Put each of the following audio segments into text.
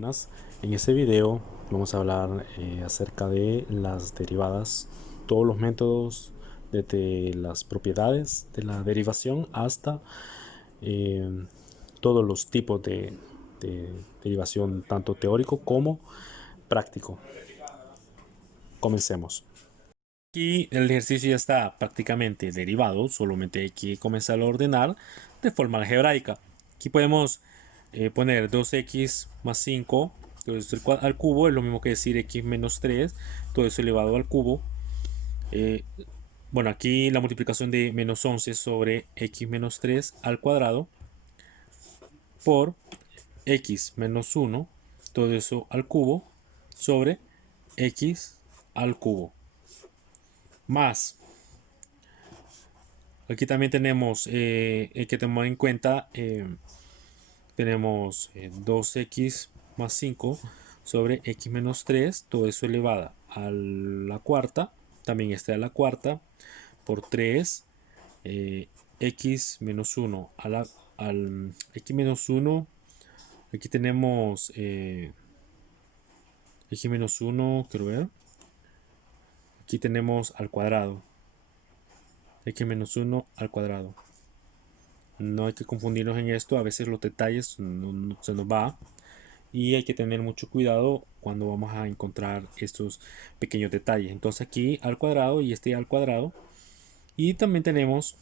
Buenas. En este video vamos a hablar acerca de las derivadas, todos los métodos desde las propiedades de la derivación hasta eh, todos los tipos de derivación, tanto teórico como práctico. Comencemos. Aquí el ejercicio ya está prácticamente derivado, solamente hay que comenzar a ordenar de forma algebraica. Aquí podemos poner 2x más 5, todo esto al cubo, es lo mismo que decir x menos 3, todo eso elevado al cubo. Eh, bueno, aquí la multiplicación de menos 11 sobre x menos 3 al cuadrado por x menos 1, todo eso al cubo, sobre x al cubo. Más, aquí también tenemos que tomar en cuenta, tenemos 2x más 5 sobre x menos 3, todo eso elevado a la cuarta, también está a la cuarta, por 3, x menos 1 al x menos 1, aquí tenemos x menos 1, quiero ver, aquí tenemos al cuadrado, x menos 1 al cuadrado. No hay que confundirnos en esto, a veces los detalles no se nos va y hay que tener mucho cuidado cuando vamos a encontrar estos pequeños detalles. Entonces aquí al cuadrado y este al cuadrado, y también tenemos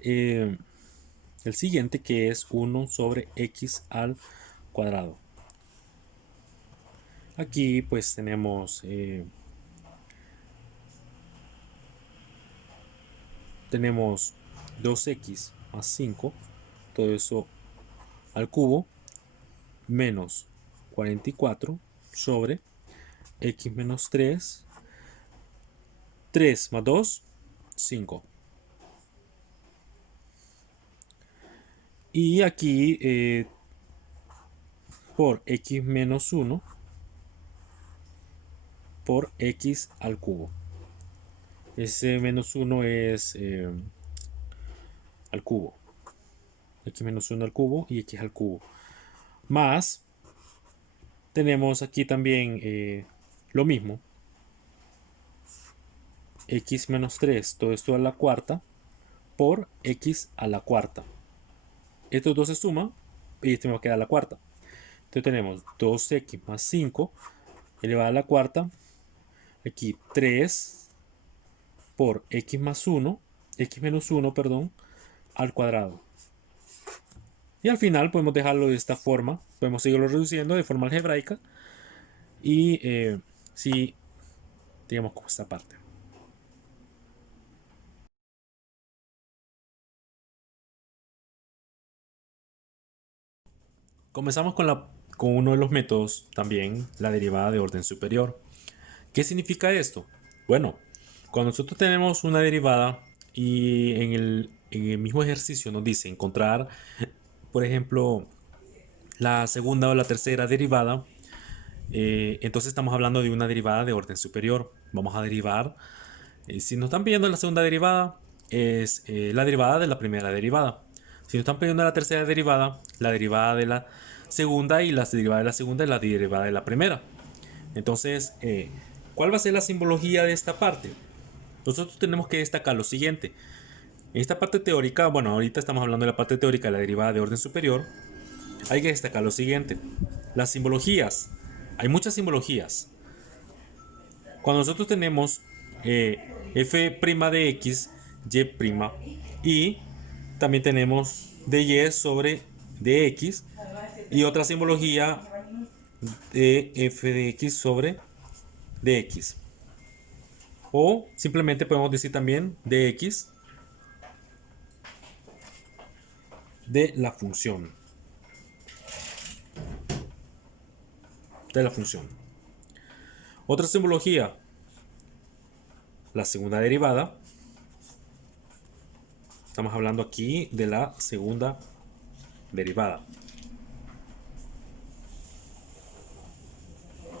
el siguiente, que es 1 sobre x al cuadrado. Aquí pues tenemos 2x más 5, todo eso al cubo, menos 44 sobre x menos 3, 3 más 2, 5. Y aquí por x menos 1 por x al cubo. Ese menos 1 es al cubo. X menos 1 al cubo y x al cubo. Más, tenemos aquí también lo mismo. X menos 3, todo esto a la cuarta, por x a la cuarta. Estos dos se suman y este me va a quedar a la cuarta. Entonces tenemos 2x más 5 elevado a la cuarta. Aquí 3 por x más 1, x menos 1, perdón, al cuadrado. Y al final podemos dejarlo de esta forma, podemos seguirlo reduciendo de forma algebraica y si digamos como esta parte. Comenzamos con uno de los métodos también, la derivada de orden superior. ¿Qué significa esto? Bueno, cuando nosotros tenemos una derivada y en el mismo ejercicio nos dice encontrar, por ejemplo, la segunda o la tercera derivada, entonces estamos hablando de una derivada de orden superior. Vamos a derivar, si nos están pidiendo la segunda derivada, es la derivada de la primera derivada. Si nos están pidiendo la tercera derivada, la derivada de la segunda, y la derivada de la segunda es la derivada de la primera. Entonces, ¿cuál va a ser la simbología de esta parte? Nosotros tenemos que destacar lo siguiente. En esta parte teórica, bueno, ahorita estamos hablando de la parte teórica de la derivada de orden superior, hay que destacar lo siguiente. Las simbologías. Hay muchas simbologías. Cuando nosotros tenemos f' de x, y también tenemos dy sobre dx, y otra simbología de f de x sobre dx. O simplemente podemos decir también dx de la función. De la función. Otra simbología, la segunda derivada. Estamos hablando aquí de la segunda derivada.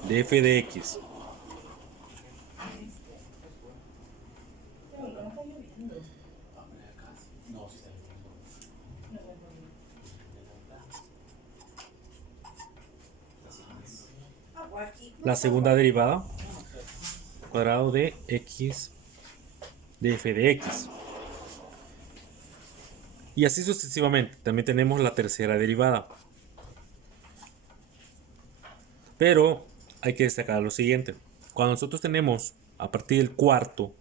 De f de x. la segunda derivada cuadrado de x de f de x. Y así sucesivamente. También tenemos la tercera derivada. Pero hay que destacar lo siguiente. Cuando nosotros tenemos a partir del cuarto,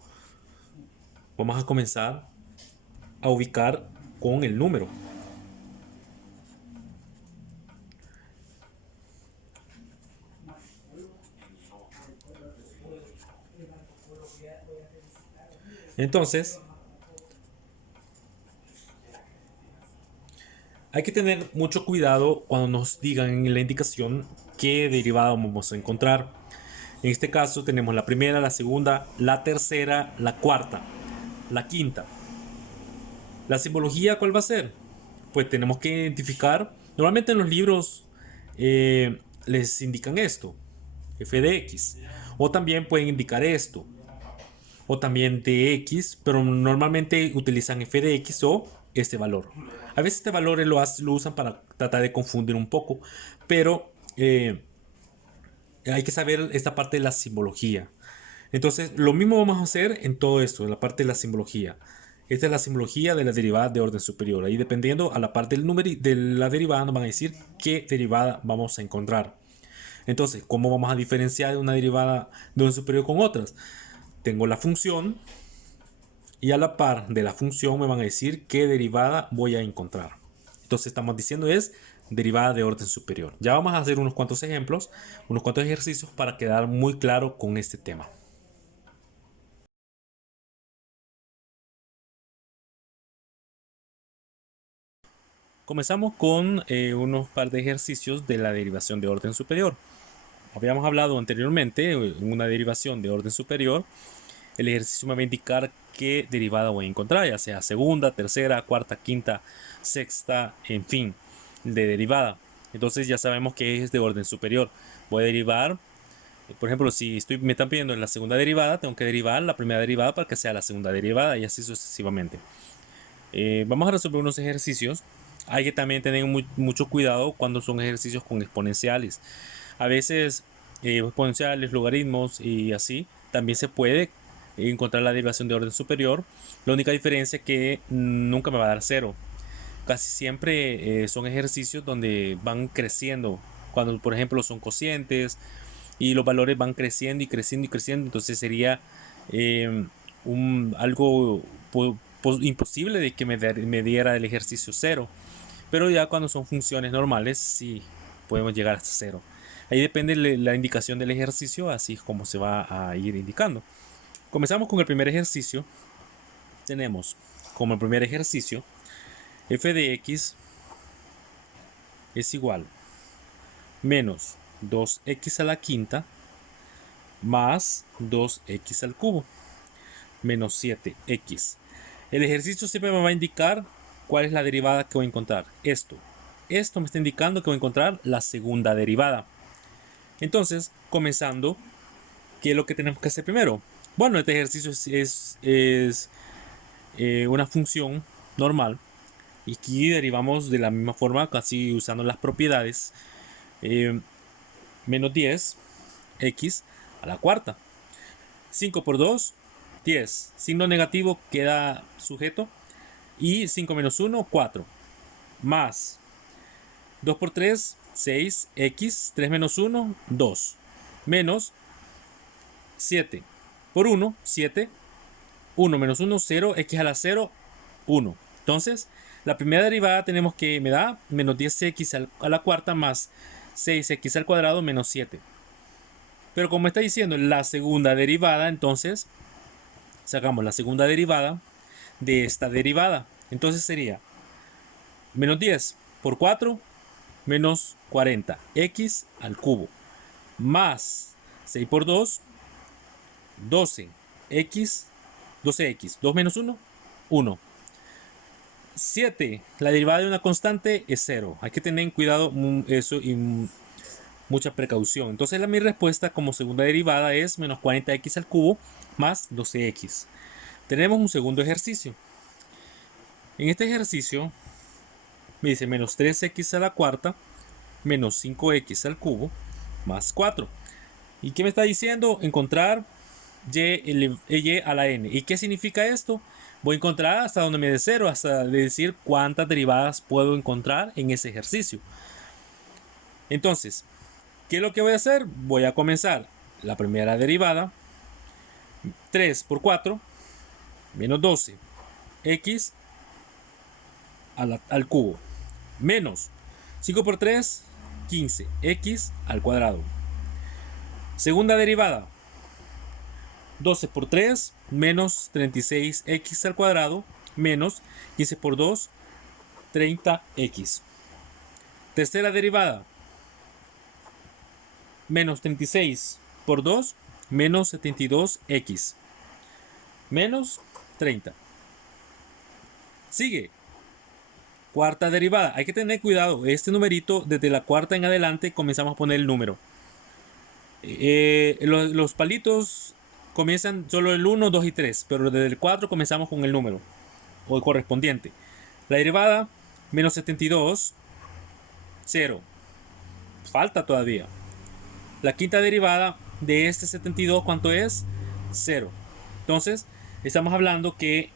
vamos a comenzar a ubicar con el número. Entonces, hay que tener mucho cuidado cuando nos digan en la indicación qué derivada vamos a encontrar. En este caso tenemos la primera, la segunda, la tercera, la cuarta, la quinta. ¿La simbología cuál va a ser? Pues tenemos que identificar. Normalmente en los libros les indican esto, f de x. O también pueden indicar esto. O también de x, pero normalmente utilizan f de x o este valor. A veces este valor lo usan para tratar de confundir un poco, pero hay que saber esta parte de la simbología. Entonces, lo mismo vamos a hacer en todo esto, en la parte de la simbología. Esta es la simbología de la derivada de orden superior. Ahí dependiendo a la parte del número de la derivada nos van a decir qué derivada vamos a encontrar. Entonces, ¿cómo vamos a diferenciar una derivada de orden superior con otras? Tengo la función y a la par de la función me van a decir qué derivada voy a encontrar. Entonces estamos diciendo es derivada de orden superior. Ya vamos a hacer unos cuantos ejemplos, unos cuantos ejercicios para quedar muy claro con este tema. Comenzamos con unos par de ejercicios de la derivación de orden superior. Habíamos hablado anteriormente en una derivación de orden superior. El ejercicio me va a indicar qué derivada voy a encontrar, ya sea segunda, tercera, cuarta, quinta, sexta, en fin, de derivada. Entonces ya sabemos que es de orden superior. Voy a derivar, por ejemplo, si me están pidiendo en la segunda derivada, tengo que derivar la primera derivada para que sea la segunda derivada y así sucesivamente. Vamos a resolver unos ejercicios. Hay que también tener mucho cuidado cuando son ejercicios con exponenciales. A veces exponenciales, logaritmos y así, también se puede encontrar la derivación de orden superior. La única diferencia es que nunca me va a dar cero. Casi siempre son ejercicios donde van creciendo. Cuando por ejemplo son cocientes y los valores van creciendo y creciendo y creciendo, entonces sería algo imposible de que me diera el ejercicio cero. Pero ya cuando son funciones normales, sí podemos llegar hasta cero. Ahí depende la indicación del ejercicio, así como se va a ir indicando. Comenzamos con el primer ejercicio. Tenemos como el primer ejercicio f de x es igual menos 2x a la quinta más 2x al cubo menos 7x. El ejercicio siempre me va a indicar cuál es la derivada que voy a encontrar. Esto me está indicando que voy a encontrar la segunda derivada. Entonces, comenzando, ¿qué es lo que tenemos que hacer primero? Bueno, este ejercicio es una función normal y aquí derivamos de la misma forma, casi usando las propiedades. Menos 10x a la cuarta. 5 por 2, 10. Signo negativo queda sujeto. Y 5 menos 1, 4. Más 2 por 3, 6x. 3 menos 1, 2. Menos 7 por 1, 7. 1 menos 1, 0. X a la 0, 1. Entonces, la primera derivada tenemos que me da menos 10x a la cuarta más 6x al cuadrado menos 7. Pero como está diciendo la segunda derivada, entonces sacamos la segunda derivada de esta derivada. Entonces sería menos 10 por 4 menos 40 x al cubo más 6 por 2 12x 12x 2 menos 1 1. 7. La derivada de una constante es 0. Hay que tener cuidado eso y mucha precaución. Entonces mi respuesta como segunda derivada es menos 40x al cubo más 12x. Tenemos un segundo ejercicio. En este ejercicio me dice menos 3x a la cuarta menos 5x al cubo más 4. ¿Y qué me está diciendo? Encontrar y a la n. ¿Y qué significa esto? Voy a encontrar hasta donde me dé 0, hasta decir cuántas derivadas puedo encontrar en ese ejercicio. Entonces, ¿qué es lo que voy a hacer? Voy a comenzar la primera derivada. 3 por 4 menos 12 x al cubo menos 5 por 3 15 x al cuadrado. Segunda derivada, 12 por 3 menos 36x al cuadrado menos 15 por 2 30x. Tercera derivada, menos 36 por 2 menos 72x menos 30. Sigue. Cuarta derivada. Hay que tener cuidado. Este numerito, desde la cuarta en adelante, comenzamos a poner el número. Los palitos comienzan solo el 1, 2 y 3, pero desde el 4 comenzamos con el número o el correspondiente. La derivada, menos 72, 0. Falta todavía. La quinta derivada de este 72, ¿cuánto es? 0. Entonces, estamos hablando que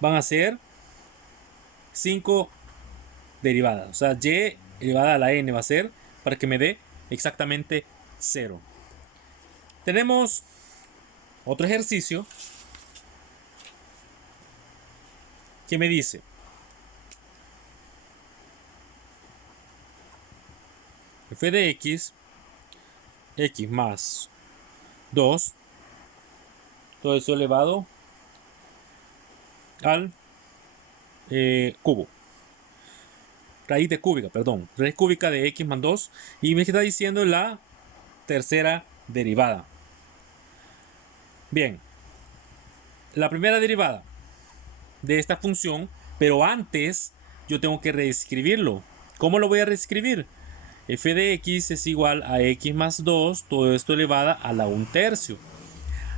van a ser 5 derivadas. O sea, y elevada a la n va a ser para que me dé exactamente 0. Tenemos otro ejercicio que me dice f de x más 2, todo eso elevado al cubo. Raíz cúbica de x más 2. Y me está diciendo la tercera derivada. Bien, la primera derivada de esta función, pero antes yo tengo que reescribirlo. ¿Cómo lo voy a reescribir? F de x es igual a x más 2, todo esto elevada a la 1/3.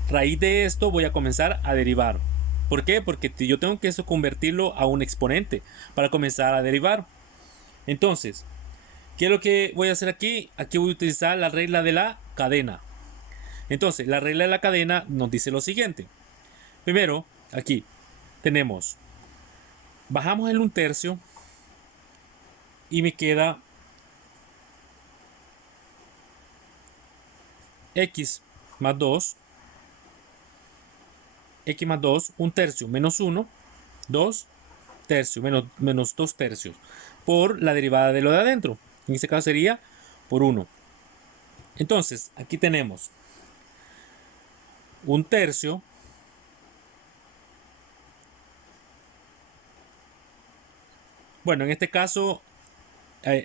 Raíz de esto voy a comenzar a derivar. ¿Por qué? Porque yo tengo que eso convertirlo a un exponente para comenzar a derivar. Entonces, ¿qué es lo que voy a hacer aquí? Aquí voy a utilizar la regla de la cadena. Entonces, la regla de la cadena nos dice lo siguiente. Primero, aquí tenemos, bajamos el 1/3 y me queda x más 2, 1/3 menos 1, 2 tercios, menos 2 tercios, por la derivada de lo de adentro. En este caso sería por 1. Entonces, aquí tenemos 1/3 bueno, en este caso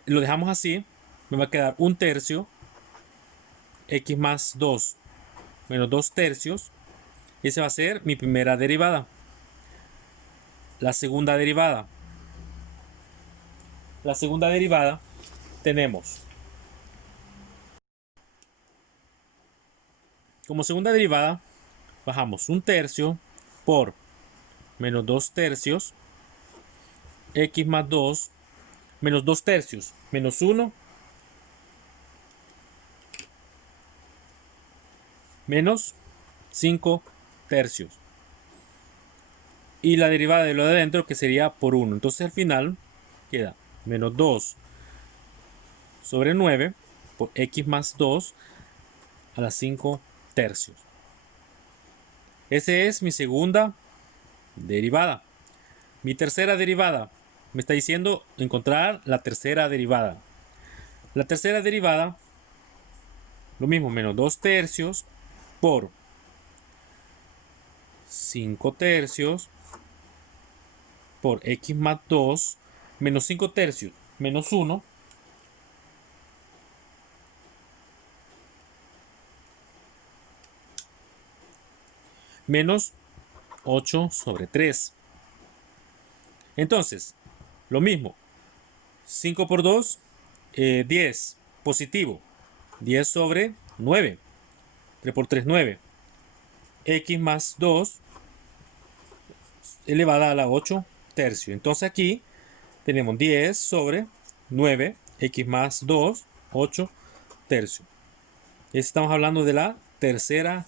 lo dejamos así. Me va a quedar 1/3 x más 2 menos 2 tercios. Y esa va a ser mi primera derivada. La segunda derivada. Tenemos como segunda derivada, bajamos 1/3 por menos 2 tercios, x más 2, menos 2 tercios, menos 1, menos 5 tercios. Y la derivada de lo de adentro, que sería por 1. Entonces al final queda menos 2 sobre 9 por x más 2 a la 5 tercios. Esa es mi segunda derivada. Mi tercera derivada. Me está diciendo encontrar la tercera derivada. La tercera derivada, lo mismo, menos 2 tercios por 5 tercios por x más 2 menos 5 tercios menos 1 menos 8 sobre 3. Entonces, lo mismo, 5 por 2, 10, positivo, 10 sobre 9, 3 por 3, 9, x más 2 elevada a la 8 tercio. Entonces aquí tenemos 10 sobre 9, x más 2, 8 tercio. Estamos hablando de la tercera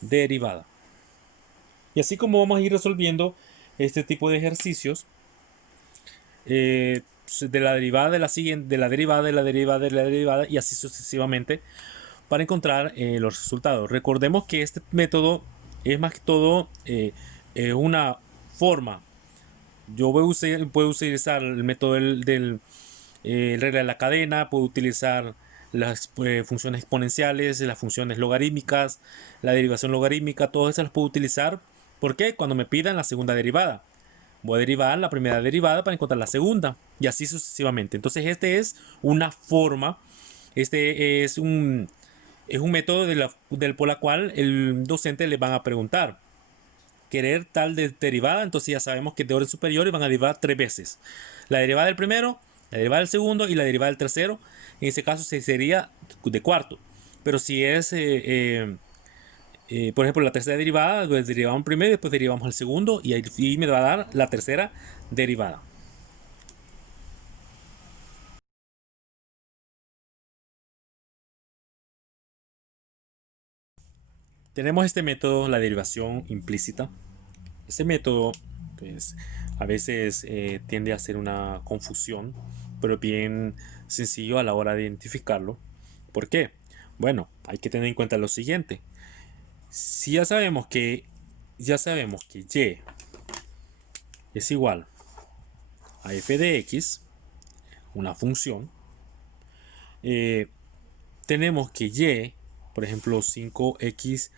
derivada. Y así como vamos a ir resolviendo este tipo de ejercicios, de la derivada de la siguiente, de la derivada, de la derivada, de la derivada, y así sucesivamente, para encontrar los resultados. Recordemos que este método es más que todo una forma. Yo puedo utilizar el método regla de la cadena, puedo utilizar las funciones exponenciales, las funciones logarítmicas, la derivación logarítmica, todas esas las puedo utilizar. ¿Por qué? Cuando me pidan la segunda derivada. Voy a derivar la primera derivada para encontrar la segunda y así sucesivamente. Entonces este es una forma, este es un método por la cual el docente le van a preguntar querer tal derivada, entonces ya sabemos que de orden superior y van a derivar 3 veces. La derivada del primero, la derivada del segundo y la derivada del tercero. En ese caso sería de cuarto. Pero si es, por ejemplo, la tercera derivada, pues derivamos primero y después derivamos al segundo y ahí me va a dar la tercera derivada. Tenemos este método, la derivación implícita. Este método, pues, a veces tiende a ser una confusión, pero es bien sencillo a la hora de identificarlo. ¿Por qué? Bueno, hay que tener en cuenta lo siguiente. Si ya sabemos que y es igual a f de x, una función, eh, tenemos que y, por ejemplo, 5x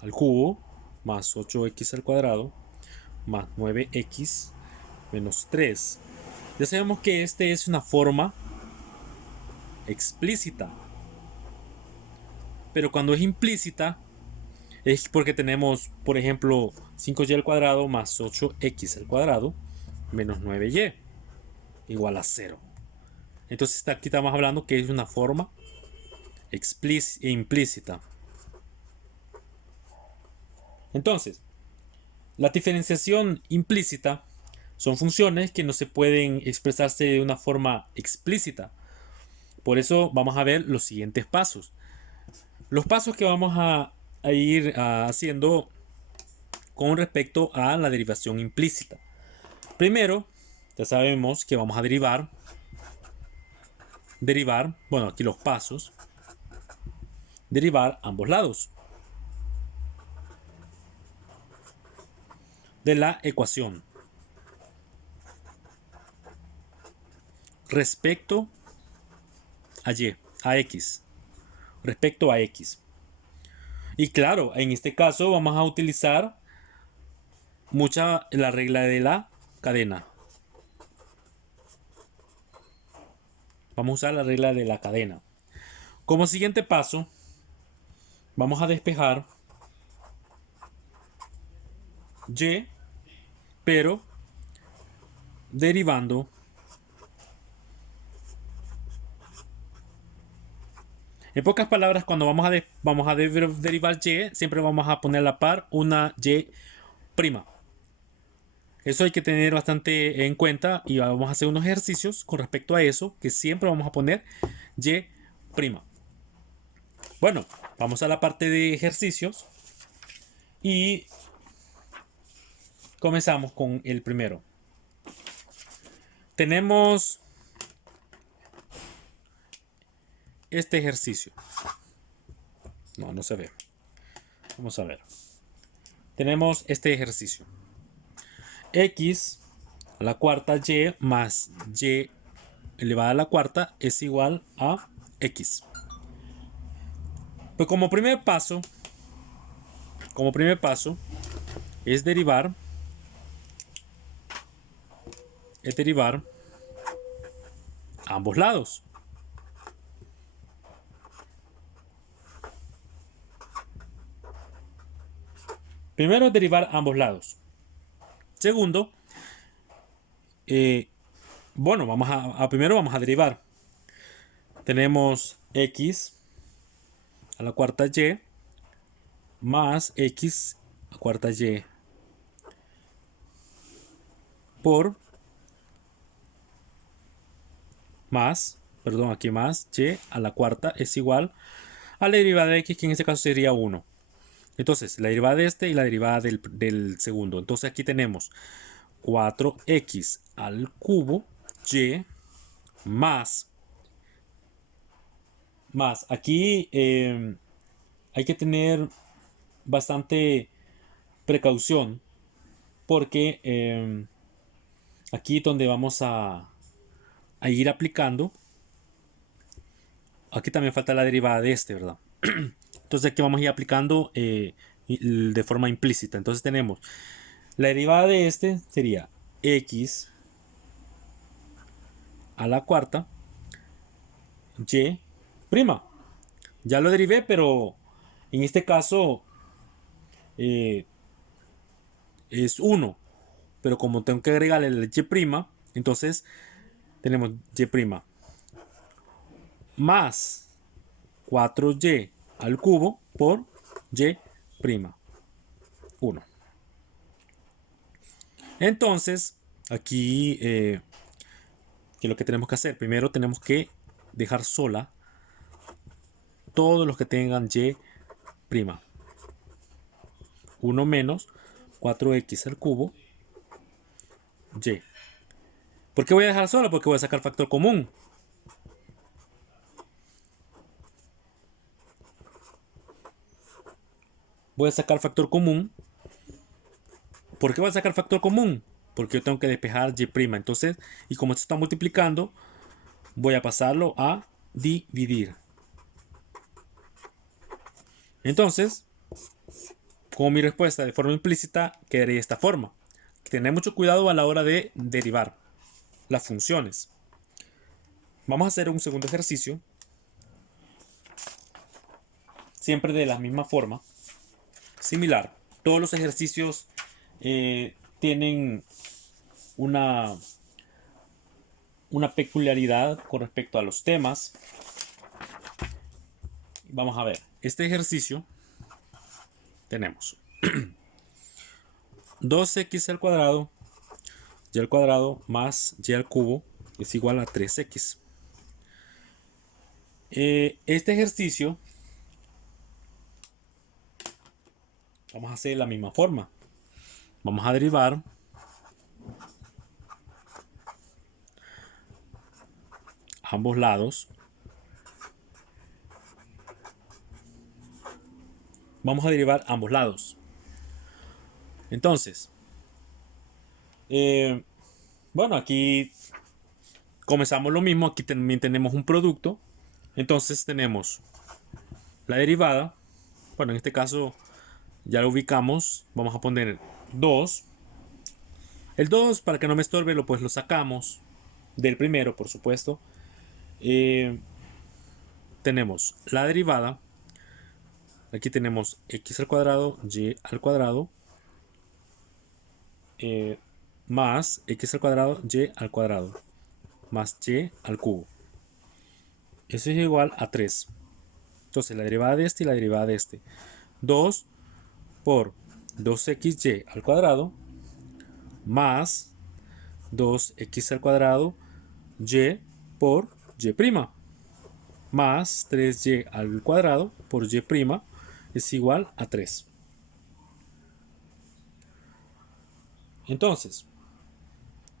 al cubo más 8x al cuadrado más 9x menos 3. Ya sabemos que este es una forma explícita, pero cuando es implícita es porque tenemos, por ejemplo, 5y al cuadrado más 8x al cuadrado menos 9y igual a 0. Entonces aquí estamos hablando que es una forma implícita. Entonces, la diferenciación implícita son funciones que no se pueden expresarse de una forma explícita. Por eso vamos a ver los siguientes pasos. Los pasos que vamos a ir haciendo con respecto a la derivación implícita. Primero, ya sabemos que vamos a derivar, bueno, aquí los pasos, derivar ambos lados de la ecuación respecto a y, a x, respecto a x. Y claro, en este caso vamos a utilizar la regla de la cadena. Vamos a usar la regla de la cadena. Como siguiente paso, vamos a despejar y, pero derivando en pocas palabras, cuando vamos a derivar y, siempre vamos a poner a la par una y prima. Eso hay que tener bastante en cuenta y vamos a hacer unos ejercicios con respecto a eso, que siempre vamos a poner y prima. Bueno, vamos a la parte de ejercicios y comenzamos con el primero. Tenemos este ejercicio. No se ve. Vamos a ver. Tenemos este ejercicio. X a la cuarta y más y elevada a la cuarta es igual a x. Pues como primer paso es derivar ambos lados. Primero, derivar ambos lados. Segundo, bueno, primero vamos a derivar. Tenemos x a la cuarta y más x a la cuarta y por más perdón, aquí más y a la cuarta es igual a la derivada de x, que en este caso sería 1. Entonces, la derivada de este y la derivada del segundo. Entonces aquí tenemos 4x al cubo y más. Aquí hay que tener bastante precaución porque aquí donde vamos a ir aplicando, aquí también falta la derivada de este, ¿verdad? Entonces aquí vamos a ir aplicando de forma implícita. Entonces tenemos la derivada de este sería x a la cuarta y prima. Ya lo derivé, pero en este caso eh, es 1. Pero como tengo que agregarle la y prima, entonces tenemos y prima más 4y al cubo por y prima 1. Entonces, aquí, ¿qué es lo que tenemos que hacer? Primero tenemos que dejar sola todos los que tengan y prima. 1 menos 4x al cubo y. ¿Por qué voy a dejar sola? Porque voy a sacar factor común. Voy a sacar factor común. ¿Por qué voy a sacar factor común? Porque yo tengo que despejar y prima. Entonces, y como esto está multiplicando, voy a pasarlo a dividir. Entonces, como mi respuesta de forma implícita quedaría de esta forma. Tener mucho cuidado a la hora de derivar las funciones. Vamos a hacer un segundo ejercicio. Siempre de la misma forma. Similar. Todos los ejercicios tienen una peculiaridad con respecto a los temas. Vamos a ver. Este ejercicio tenemos 2x al cuadrado y al cuadrado más y al cubo es igual a 3x. Este ejercicio vamos a hacer de la misma forma. Vamos a derivar ambos lados. Vamos a derivar ambos lados. Entonces, bueno, aquí comenzamos lo mismo. Aquí también tenemos un producto. Entonces tenemos la derivada. Bueno, en este caso ya lo ubicamos. Vamos a poner 2. El 2, para que no me estorbe, pues lo sacamos del primero, por supuesto. Tenemos la derivada. Aquí tenemos x al cuadrado, y al cuadrado, más x al cuadrado, y al cuadrado, más y al cubo. Eso es igual a 3. Entonces la derivada de este y la derivada de este. 2 por 2xy al cuadrado, más 2x al cuadrado, y por y', más 3y al cuadrado por y' es igual a 3. Entonces,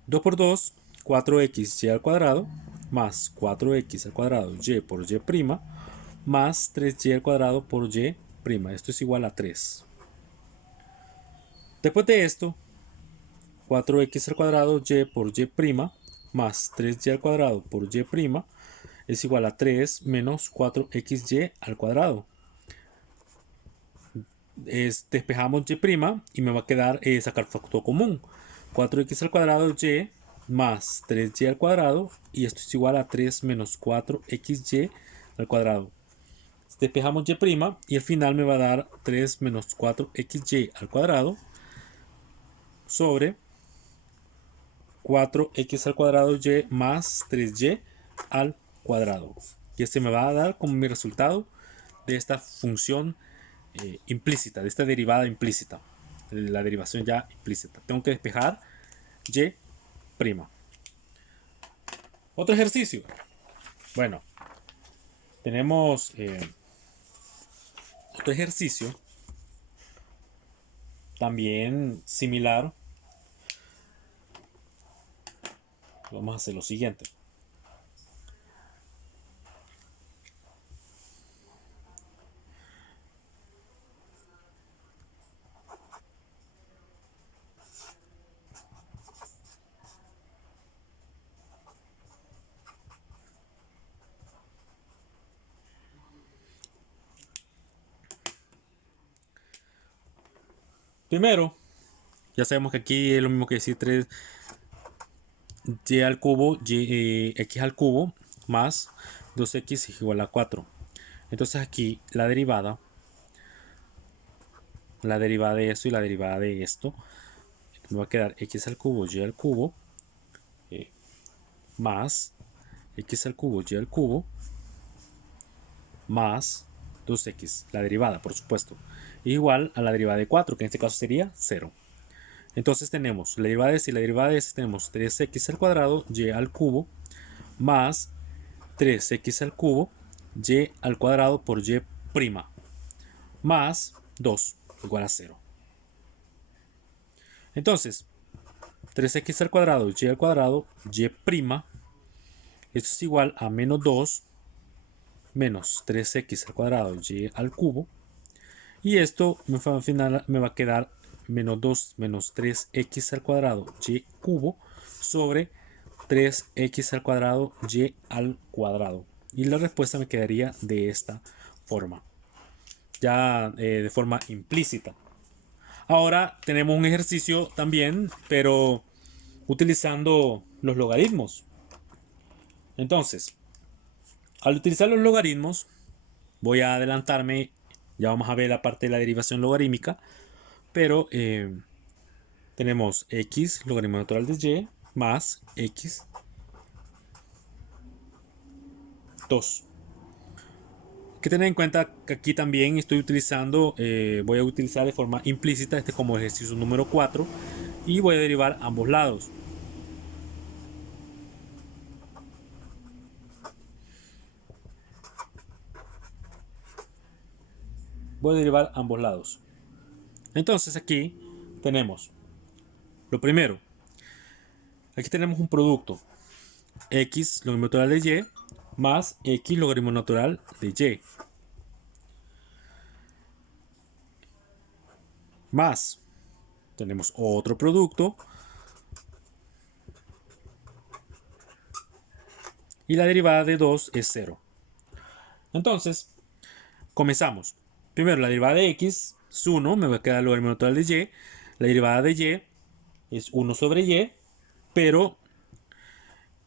2 por 2, 4xy al cuadrado, más 4x al cuadrado y por y', más 3y al cuadrado por y'. Esto es igual a 3. Después de esto, 4x al cuadrado y por y', más 3y al cuadrado por y' es igual a 3 menos 4xy al cuadrado. Despejamos y' y me va a quedar sacar factor común. 4x al cuadrado y más 3y al cuadrado, y esto es igual a 3 menos 4xy al cuadrado. Despejamos y' y al final me va a dar 3 menos 4xy al cuadrado sobre 4x al cuadrado y más 3y al cuadrado. Y este me va a dar como mi resultado de esta función implícita, de esta derivada implícita, la derivación ya implícita. Tengo que despejar y'. Otro ejercicio. Bueno, tenemos otro ejercicio también similar. Vamos a hacer lo siguiente. Primero, ya sabemos que aquí es lo mismo que decir 3 y al cubo, x al cubo más 2x es igual a 4. Entonces aquí la derivada de esto y la derivada de esto, me va a quedar x al cubo y al cubo más x al cubo y al cubo más 2x, la derivada por supuesto, igual a la derivada de 4, que en este caso sería 0. Entonces tenemos la derivada de s y la derivada de s, tenemos 3x al cuadrado y al cubo más 3x al cubo y al cuadrado por y prima más 2 igual a 0. Entonces 3x al cuadrado y al cuadrado y prima, esto es igual a menos 2 menos 3x al cuadrado y al cubo, y esto al final me va a quedar menos 2 menos 3x al cuadrado y cubo sobre 3x al cuadrado y al cuadrado, y la respuesta me quedaría de esta forma, ya de forma implícita. Ahora tenemos un ejercicio también, pero utilizando los logaritmos. Entonces, al utilizar los logaritmos, voy a adelantarme, ya vamos a ver la parte de la derivación logarítmica, pero tenemos x logaritmo natural de y más x 2. Hay que tener en cuenta que aquí también estoy utilizando, voy a utilizar de forma implícita este como ejercicio número 4 y voy a derivar ambos lados. Voy a derivar ambos lados. Entonces aquí tenemos lo primero. Aquí tenemos un producto x logaritmo natural de y más x logaritmo natural de y más tenemos otro producto y la derivada de 2 es 0. Entonces comenzamos. Primero la derivada de x es 1, me va a quedar el logaritmo natural de y. La derivada de y es 1 sobre y, pero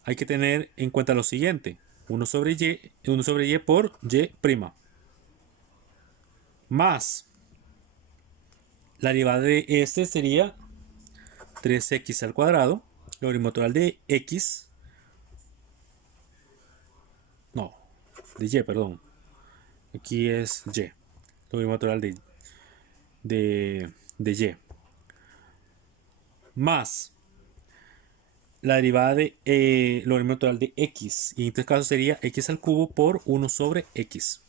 hay que tener en cuenta lo siguiente: 1 sobre y por y prima más la derivada de este sería 3x al cuadrado, logaritmo natural de x, no, de y, perdón, aquí es y, logaritmo natural de y, más la derivada de logaritmo natural de x, y en este caso sería x al cubo por 1 sobre x.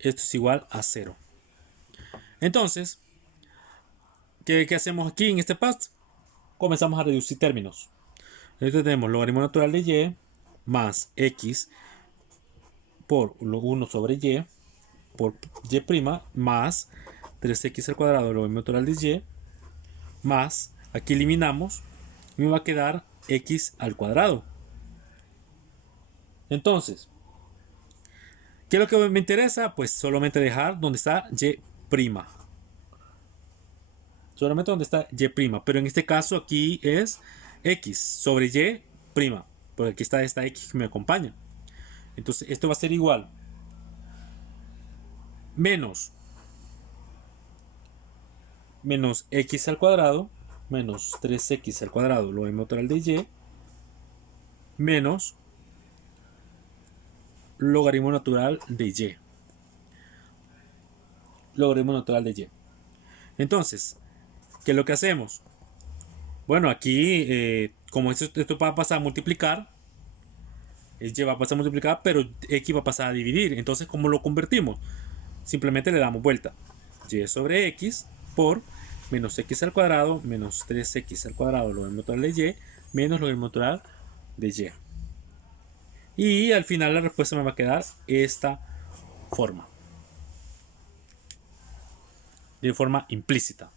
Esto es igual a 0. Entonces, ¿qué hacemos aquí en este paso? Comenzamos a reducir términos. Entonces tenemos logaritmo natural de y más x por 1 sobre y por y prima más 3x al cuadrado logaritmo natural de y más, aquí eliminamos, me va a quedar x al cuadrado. Entonces, ¿qué es lo que me interesa? Pues solamente dejar donde está y prima. Solamente donde está y prima. Pero en este caso aquí es x sobre y prima. Porque aquí está esta x que me acompaña. Entonces esto va a ser igual. Menos x al cuadrado. Menos 3x al cuadrado. Lo mismo natural de y. Menos logaritmo natural de y. Logaritmo natural de y. Entonces, ¿qué es lo que hacemos? Bueno, aquí, como esto va a pasar a multiplicar, Y va a pasar a multiplicar, pero x va a pasar a dividir. Entonces, ¿cómo lo convertimos? Simplemente le damos vuelta. Y sobre x por menos x al cuadrado menos 3x al cuadrado logaritmo natural de y menos logaritmo natural de y. Y al final la respuesta me va a quedar esta forma. De forma implícita.